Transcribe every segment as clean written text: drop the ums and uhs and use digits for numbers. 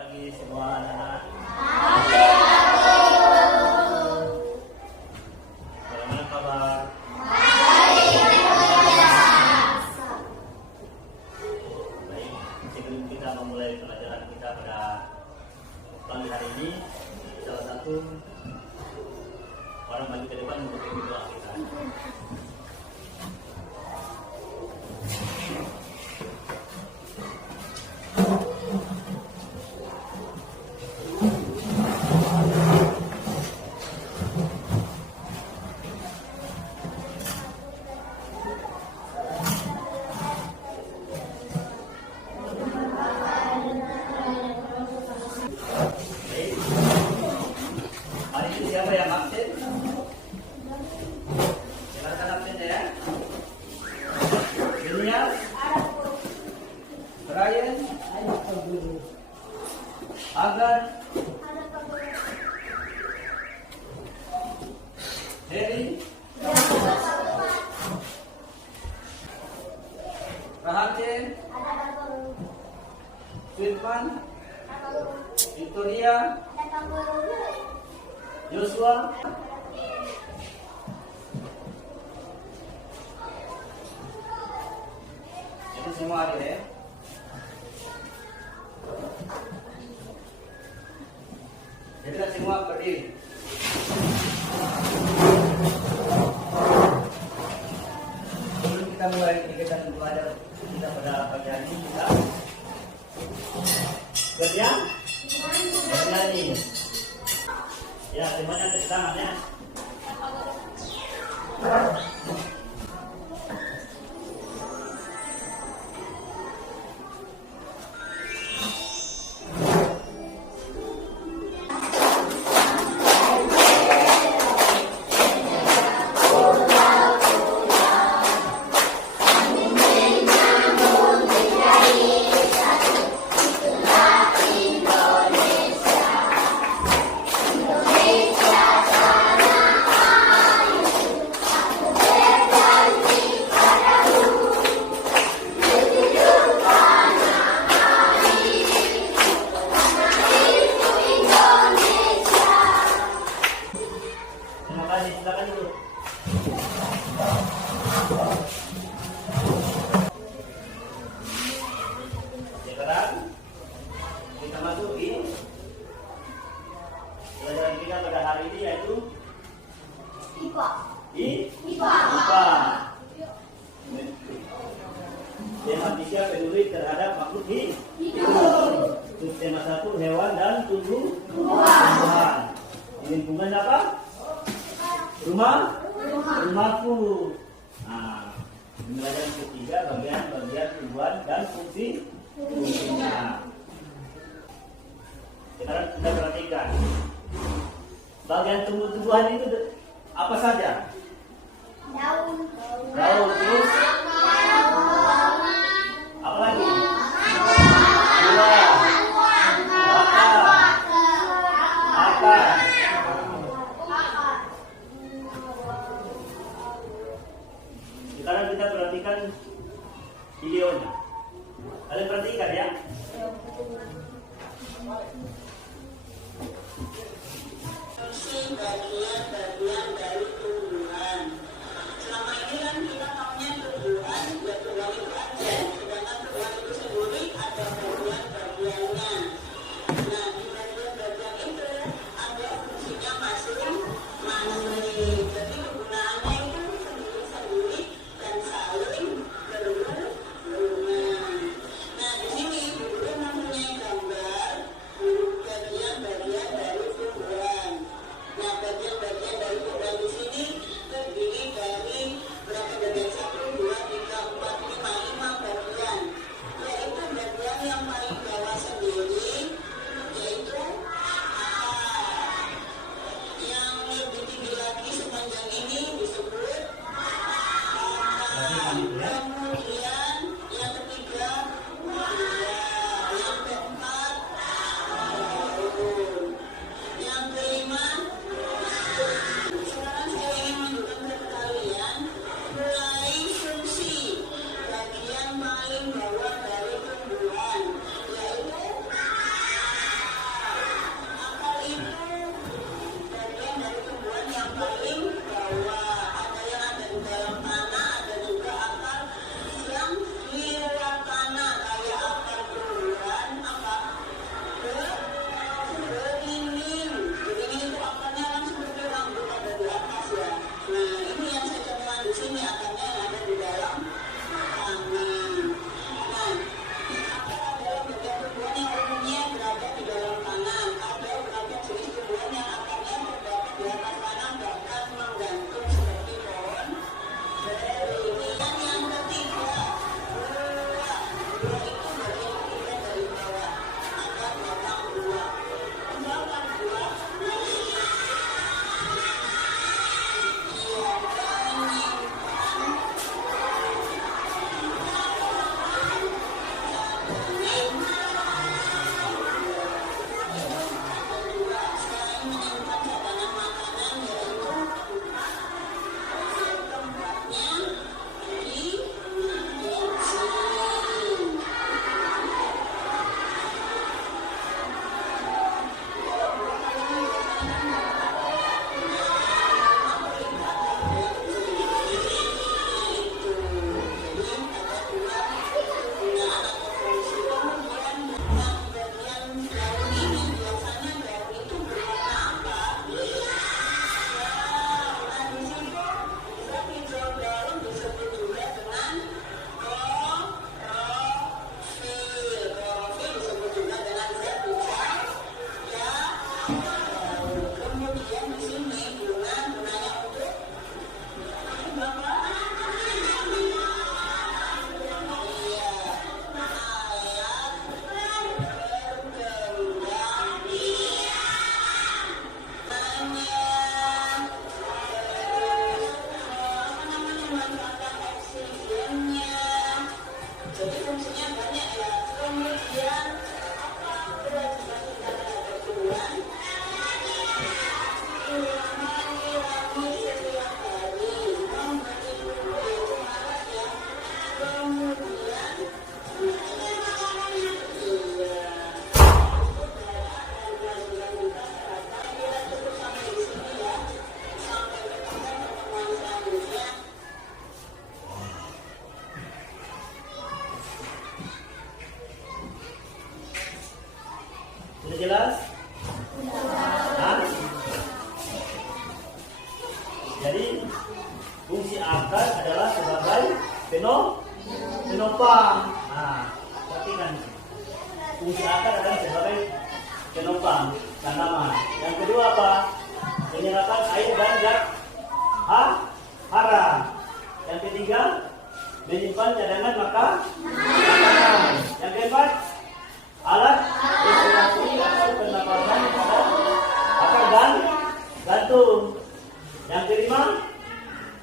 Pagi semua anak-anak. Bagaimana kabar? Baik, sebelum kita memulai pelajaran kita pada pagi hari ini, salah satu orang maju ke depan untuk doa kita. Siapa yang absen? Silakan absen ya. Dunia? Brian? Agan? Heri? Rahajen? Firman? Victoria? Joshua, itu semua ada ya. Jadi semua berdiri. Sebelum kita mulai kegiatan belajar kita pada pagi hari ini kita bernyanyi. Ya, semuanya angkat tangan ya. Silakan dulu. Sekarang kita masuki pelajaran kita pada hari ini yaitu IPA. IPA. Tema 3 peduli terhadap makhluk hidup. Tema 1 hewan dan tumbuhan. Lingkungan apa? Rumahku. Nah, pelajaran ketiga bagian tumbuhan dan fungsinya. Sekarang kita perhatikan bagian tumbuhan itu apa saja? Daun. Terus apa lagi? Buah. Akar. Sekarang kita perhatikan videonya. Kalian perhatikan ya. Bagian dari tumbuhan. Selama ini kan kita tahunya tumbuhan, ya tumbuhan itu aja. Sedangkan tumbuhan itu sendiri ada bagian-bagiannya. Nah, di bagian-bagian itu ada fungsinya masing-masing. Jadi kegunaannya itu sendiri-sendiri dan saling berhubungan. Nah, di sini guru mempunyai gambar bagian-bagian dari tumbuhan. Nah, bagian-bagian dari tumbuhan di sini terdiri dari berapa bagian? 1, 2, 3, 4, 5 bagian. Yaitu bagian yang paling bawah sendiri, Sudah jelas? Hah? Jadi fungsi akar adalah sebagai penopang. Nah, perhatikan. Fungsi akar adalah sebagai penopang tanaman. Yang kedua apa? Menyerap air dan hara. Yang ketiga, menyimpan cadangan makanan. Yang keempat, alat respirasi atau pernapasan pada akar dan gantung. Yang kelima,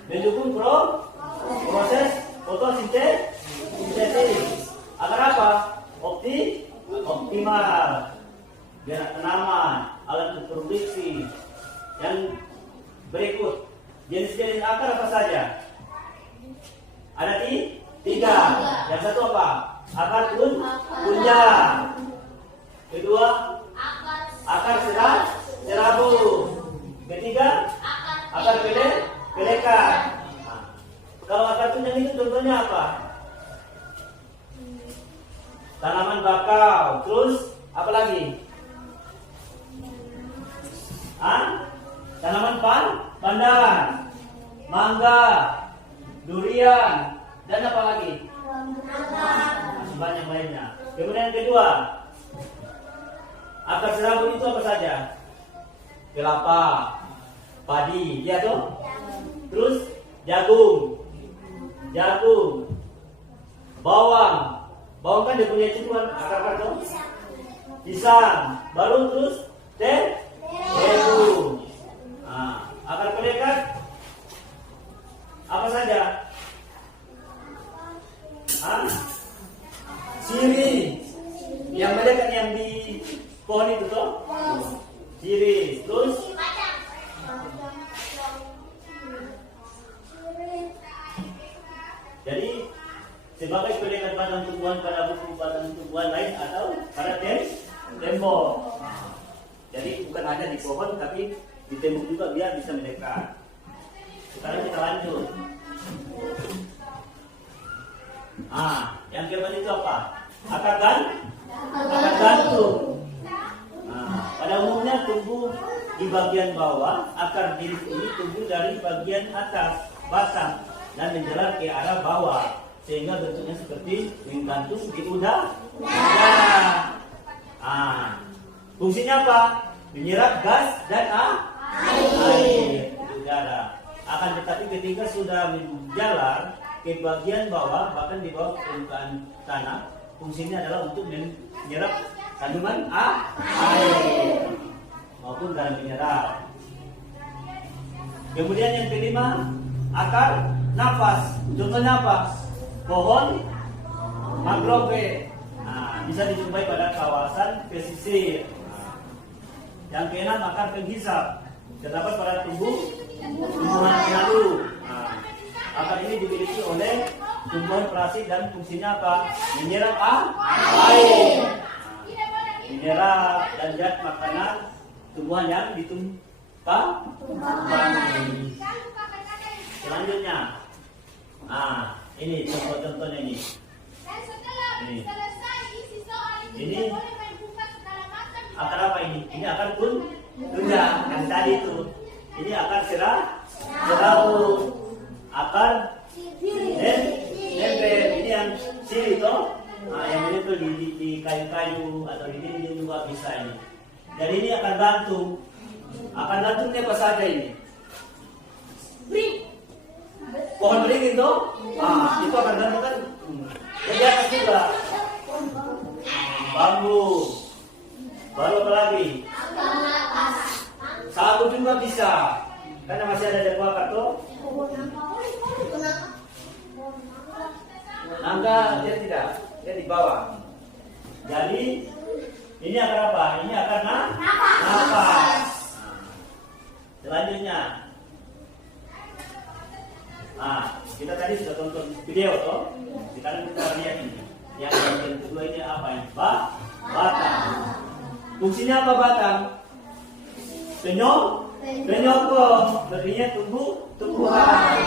mendukung proses fotosintesis. Agar apa? Optimal. Biar tanaman, alat reproduksi. Yang berikut, jenis-jenis akar apa saja? Ada tiga. Yang satu apa? Akar punja. Kedua, akar serabu. Ketiga, akar pelekat. Kalau akar tunjang itu contohnya apa? Tanaman bakau. Terus apa lagi? Tanaman pandan, mangga, durian, dan apa lagi? Masih banyak lainnya. Kemudian yang kedua, akar serabut itu apa saja? Kelapa, padi, ya toh? Terus jagung, bawang kan dia punya cituan akar toh? Pisang, baru terus tebu. Akar pelekat apa saja? Sirih. Yang melekat yang di pohon itu toh? Sirih. Terus jadi sebagai pelekat batang tumbuhan pada buku batang tumbuhan lain atau pada tembok. Jadi bukan hanya di pohon tapi di tembok juga biar bisa melekat. Sekarang kita lanjut. Yang keempat itu apa? Akar gantung. Pada umumnya tumbuh di bagian bawah. Akar biris ini tumbuh dari bagian atas batang dan menjalar ke arah bawah sehingga bentuknya seperti menggantung di udara. Fungsinya apa? Menyerap gas dan air di udara. Akan tetapi ketika sudah menjalar ke bagian bawah, bahkan di bawah permukaan tanah, fungsinya adalah untuk menyerap kandungan air maupun dalam mineral. Kemudian yang kelima, akar nafas. Contohnya apa? Pohon mangrove. Bisa dijumpai pada kawasan pesisir. Yang keenam, akar penghisap. Terdapat pada tumbuhan penalu. Akar ini dimiliki oleh tumbuhan parasit dan fungsinya apa? Menyerap air, mineral dan zat makanan tumbuhan yang ditumpangi. Selanjutnya, ini contoh-contohnya ini. Ini akar apa ini? Ini akar tunjang yang tadi itu. Ini akar serabu. Akar nempel. Ini yang sirih toh. Yang menempel di kayu-kayu atau di dinding juga bisa ini. Jadi ini akar gantung. Akar gantung ini apa saja ini? Pohon beringin toh. Itu akar gantung kan. Di atas juga bambu. Baru apa lagi? Sagu juga bisa. Karena masih ada debu akar toh. Nangka dia tidak, dia di bawah. Jadi ini akar apa? Ini akar nafas. Selanjutnya, kita tadi sudah tonton video toh. Sekarang kita lihat ini. Yang kedua ini apa ini? Batang. Fungsinya apa batang? Penyokong, berarti tumbuhan.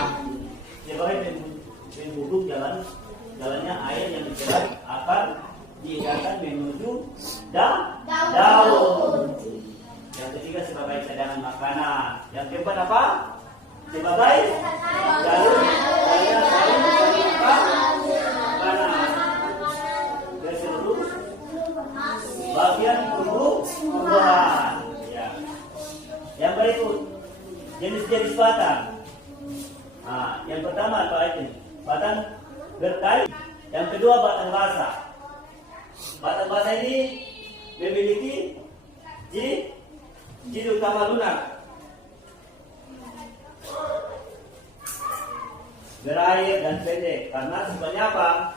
Sebagai pembubuk jalannya air yang menjerat akar diarahkan menuju daun. tempat apa? Sebagai jalur panas ke seluruh bagian tumbuhan. Ya. Yang berikut jenis-jenis batang. Nah, yang pertama apa itu? Batang berkayu. Yang kedua batang basah. Batang basah ini memiliki ciri utama lunak. Berair dan pendek. Karena sebenarnya apa?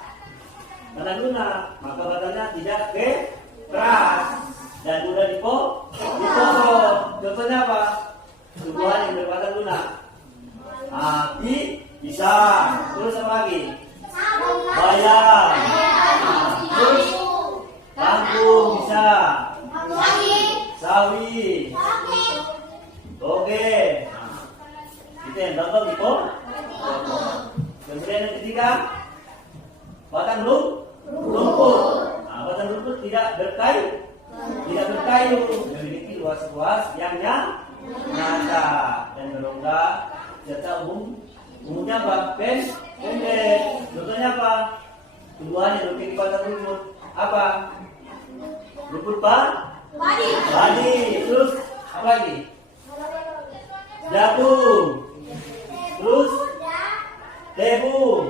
Karena lunak, maka batangnya tidak keras dan mudah dipotong. Contohnya apa? Tumbuhan yang berbatang lunak. Pisang. Terus apa lagi? Bayam. Terus kangkung bisa. Sawi. Oke. Itu yang gampang dipotong. Kemudian yang ketiga, batang rumput. Batang rumput tidak berkayu, memiliki luas-luas yang nyata dan berongga serta umumnya apa? Pendek. Contohnya apa? Tumbuhan yang memiliki batang rumput apa? Rumput padi. Terus apa lagi? Jagung. Terus tebu.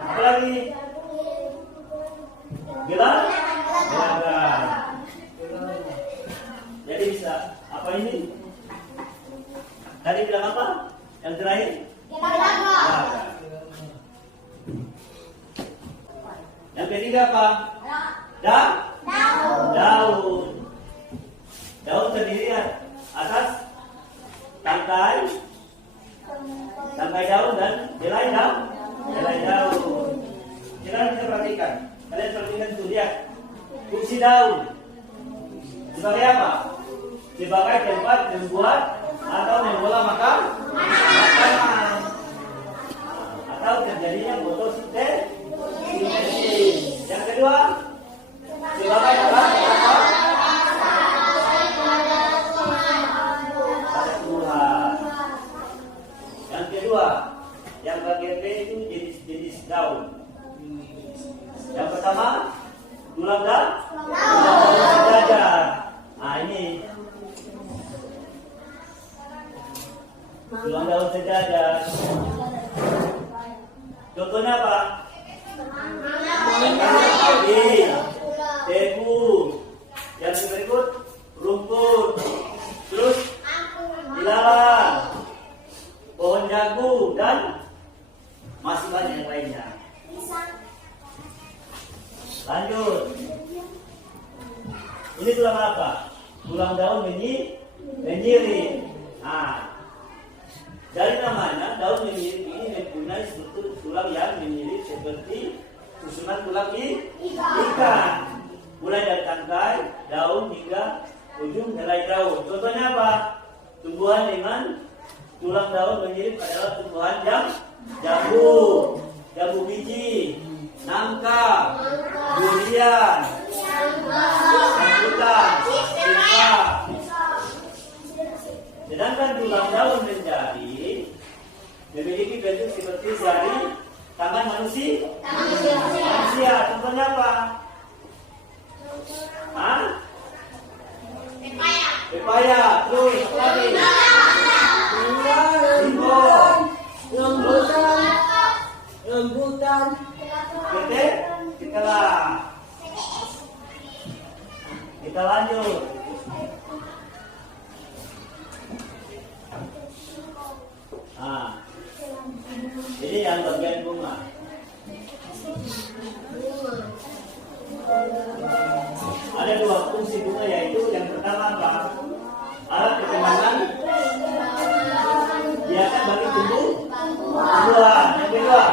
Apa lagi? Gelang. Jadi bisa apa ini? Tadi bilang apa? Yang terakhir? Gelang. Yang ketiga apa? Daun. Daun terdiri atas tangkai daun dan helai daun. Sekarang kita perhatikan. Kalian perhatikan tuh, lihat. Fungsi daun sebagai apa? Sebagai tempat membuat atau mengolah makanan atau terjadinya fotosintesis. Yang kedua, sebagai apa? Yang kedua, yang bagian B itu jenis-jenis daun. Yang pertama, tulang daun sejajar. Nah ini tulang daun sejajar. Contohnya apa? Tebu. Yang berikut rumput. Terus ilalang, pohon jagung dan masih banyak yang lainnya. Lanjut. Ini tulang apa? Tulang daun menyirip. Nah, dari namanya daun menyirip ini mempunyai struktur tulang yang menyirip seperti susunan tulang ikan. Mulai dari tangkai, daun hingga ujung helai daun. Contohnya apa? Tumbuhan dengan tulang daun menyirip adalah tumbuhan jambu biji, nangka, durian, rambutan, silpa. Sedangkan tulang daun menjadi memiliki bentuk seperti jari tangan manusia. Contohnya apa? Pepaya. Terus apa lagi? Rambutan. Kita lanjut. Ini yang bagian bunga. Ada dua fungsi bunga, yaitu yang pertama apa? Alat ketenangan biasa bagi tumbuhan. Yang kedua,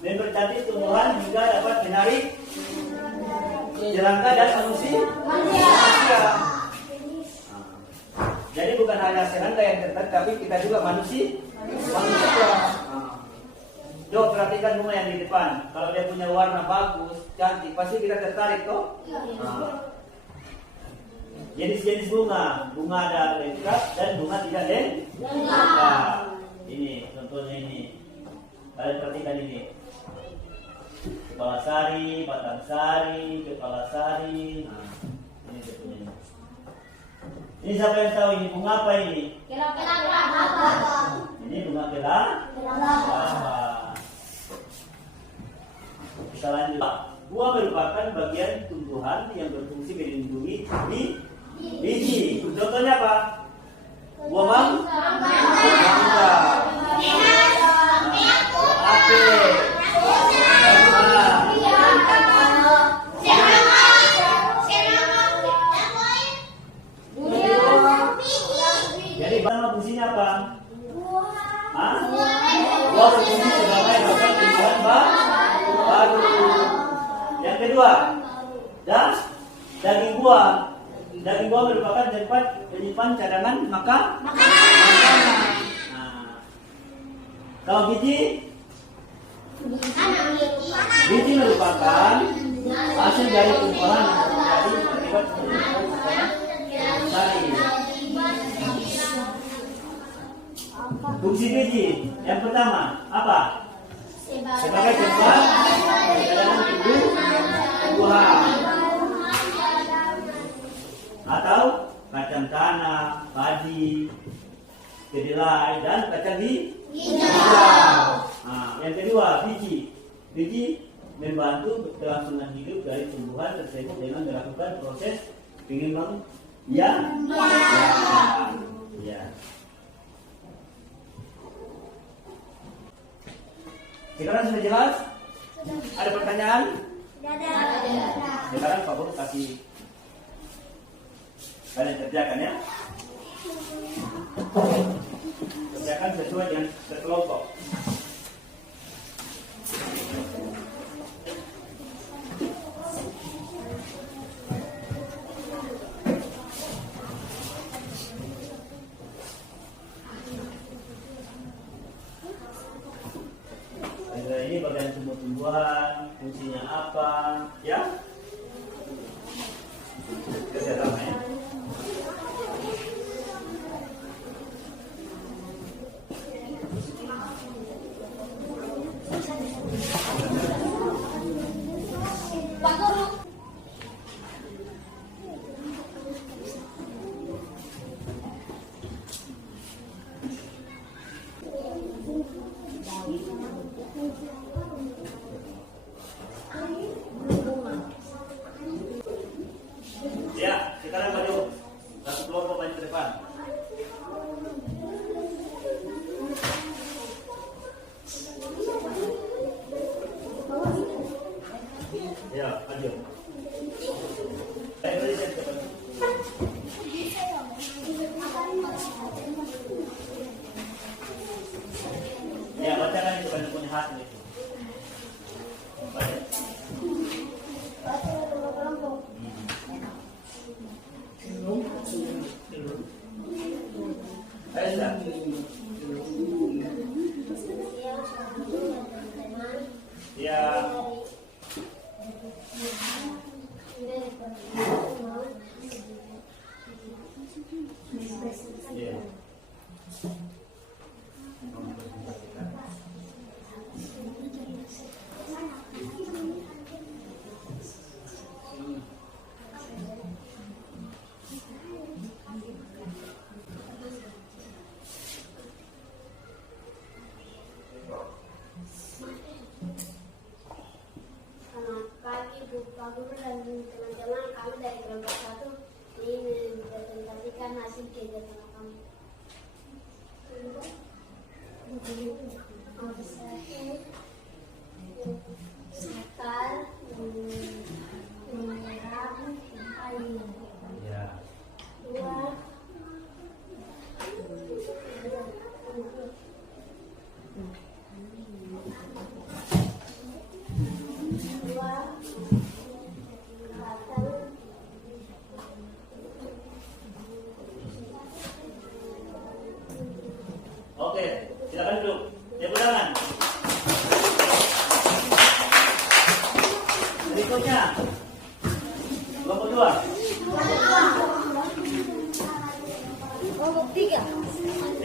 memberkati tumbuhan hingga dapat menarik serangga dan manusia. Jadi bukan hanya serangga yang tertarik, tapi kita juga manusia. Coba perhatikan bunga yang di depan. Kalau dia punya warna bagus, cantik, pasti kita tertarik toh. jenis-jenis bunga. Bunga ada lengkap dan bunga tidak lengkap. Ini contohnya ini. Kalian perhatikan ini. Kepala sari, batang sari, kepala sari. Nah, ini contohnya. Ini siapa yang tahu ini bunga apa ini? Ini bunga kelapa. Kita lanjut. Buah merupakan bagian tumbuhan yang berfungsi melindungi biji. Contohnya apa? Buah mangga. Apel. Jadi pertama fungsinya apa? Buah berfungsi sebagai bagian tumbuhan baru. Yang kedua, daging buah. Daging buah merupakan tempat penyimpan cadangan makanan. Nah, kalau biji merupakan hasil dari tumbuhan yang terjadi akibat sari. Fungsi biji yang pertama apa? Sebagai tempat cadangan tumbuhan atau kacang tanah, padi, kedelai dan kacang hijau. Nah, yang kedua biji. Biji membantu kelangsungan hidup dari tumbuhan tersebut dengan melakukan proses pengembang ya. Sekarang sudah jelas? Ada pertanyaan? Sekarang Pak Guru kasih kalian kerjakan ya. Kerjakan sesuai dengan berkelompok. Ini bagian tumbuh-tumbuhan, fungsinya apa, ya? Kerjasama ya. Ya, sekarang maju satu kelompok maju ke depan. Ya, maju. Beri ke depan. Ya, bacakan itu kan punya hasil itu. Baca. Ya. Pak Guru dan teman-teman, kami dari kelompok 1 ini mempresentasikan hasil kegiatan kami.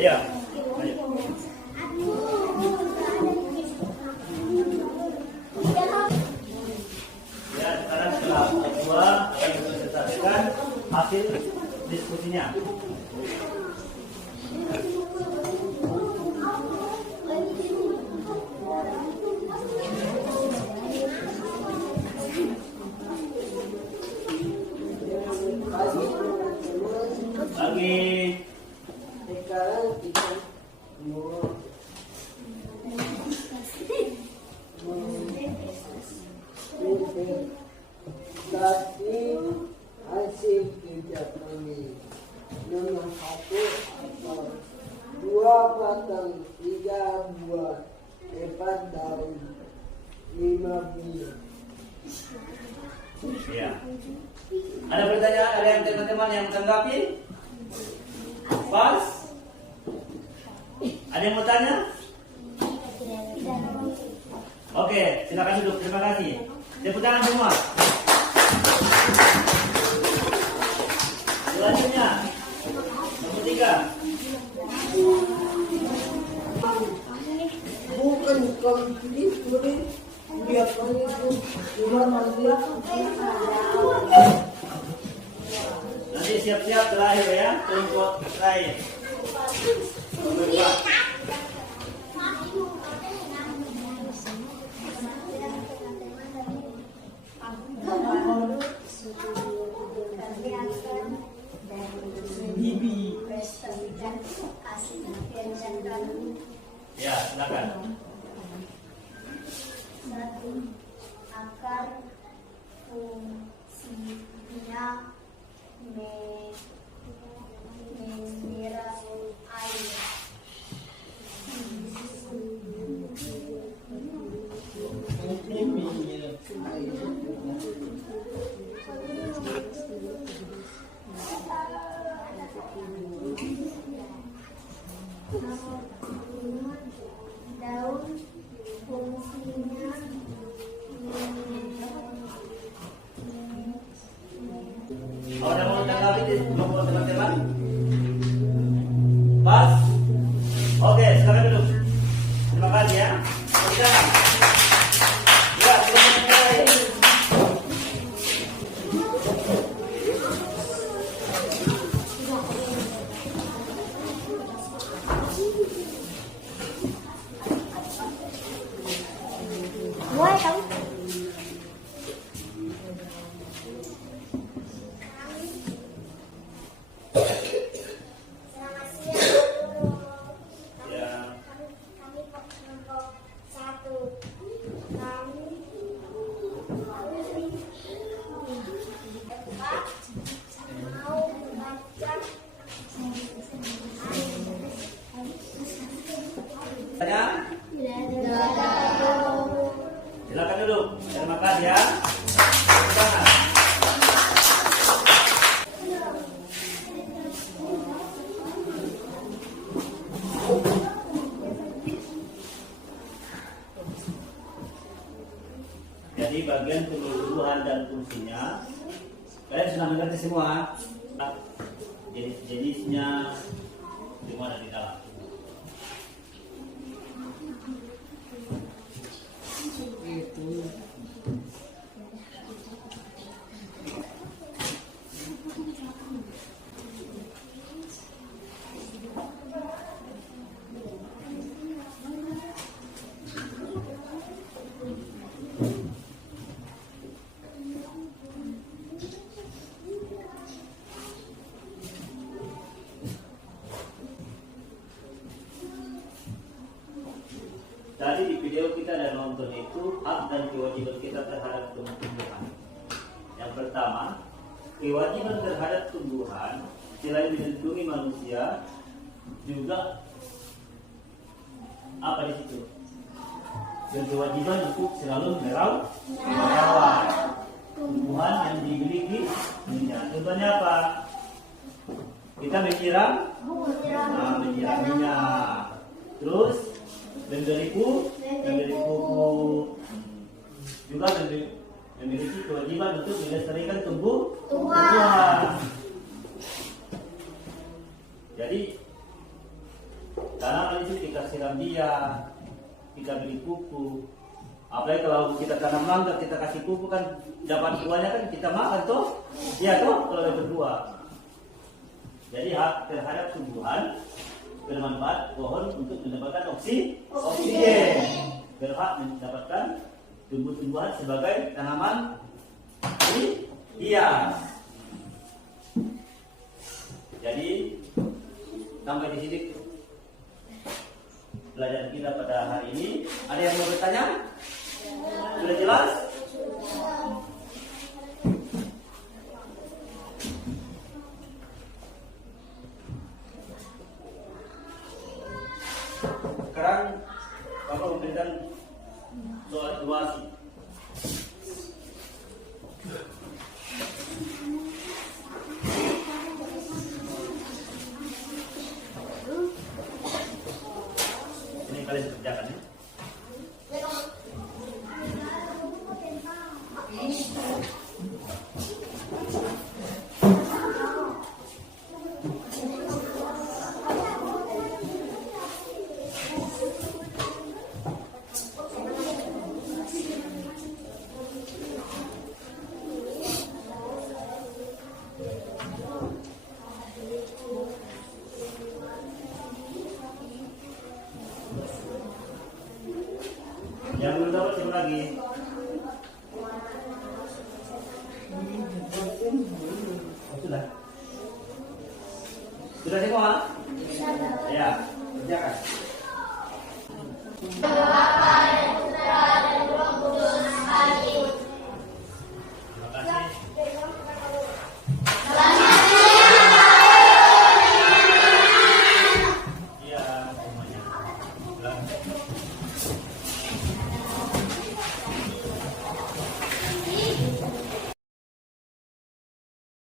Ya. Ayo. Ya, sekarang setelah kedua akan dipresentasikan hasil diskusinya. Lagi. Sekarang kita mau investasi hasil kerja kami. Nomor 1 apel, 2 batang, 3 buah, 4 daun, 5 buah. Ya. Ada pertanyaan? Ada yang teman-teman yang tanggapi? Pas? Ada yang mau tanya? Oke, silakan duduk. Terima kasih. Tepuk tangan semua. Selanjutnya, nomor 3. Bukan konflik, boleh dia panggil Tuhan nanti. Nanti siap-siap terakhir ya, kelompok terakhir. Nomor 2. Ya, silakan. Satu, akar fungsinya menyerap air. Daun fungsinya Ada mau tanggapi di kelompok teman-teman? Pas? Oke, silakan duduk. Terima kasih ya. Kita. Ya, kelompok terakhir. Why kamu? Selamat siang. Ya. Kami kelompok 1. Kami mau membaca Tanya? Silakan duduk. Terima kasih ya. Tepuk tangan. Jadi bagian keseluruhan dan fungsinya kalian sudah mengerti semua. Jenis-jenisnya semua ada di dalam. Tadi di video kita ada nonton itu hak dan kewajiban kita terhadap tumbuhan. Yang pertama, kewajiban terhadap tumbuhan selain melindungi manusia juga apa di situ? Berkewajiban untuk selalu merawat tumbuhan yang dimiliki. Contohnya apa? Kita menyiram minyak. Terus memberi pupuk juga memiliki kewajiban untuk melestarikan tumbuhan. Jadi dia, kita beli pupuk. Apalagi kalau kita tanam mangga, kita kasih pupuk kan dapat buahnya kan kita makan tuh. Iya tuh kalau yang berdua. Jadi hak terhadap tumbuhan bermanfaat pohon untuk mendapatkan oksigen. Berhak mendapatkan tumbuh-tumbuhan sebagai tanaman hias. Jadi sampai di sini pelajaran kita pada hari ini. Ada yang mau bertanya? Sudah jelas? Sekarang Bapak memberikan soal evaluasi. Ini kalian kerjakan ya. Yang belum dapat siapa lagi? Oh, sudah. Sudah semua? Ya, kerjakan.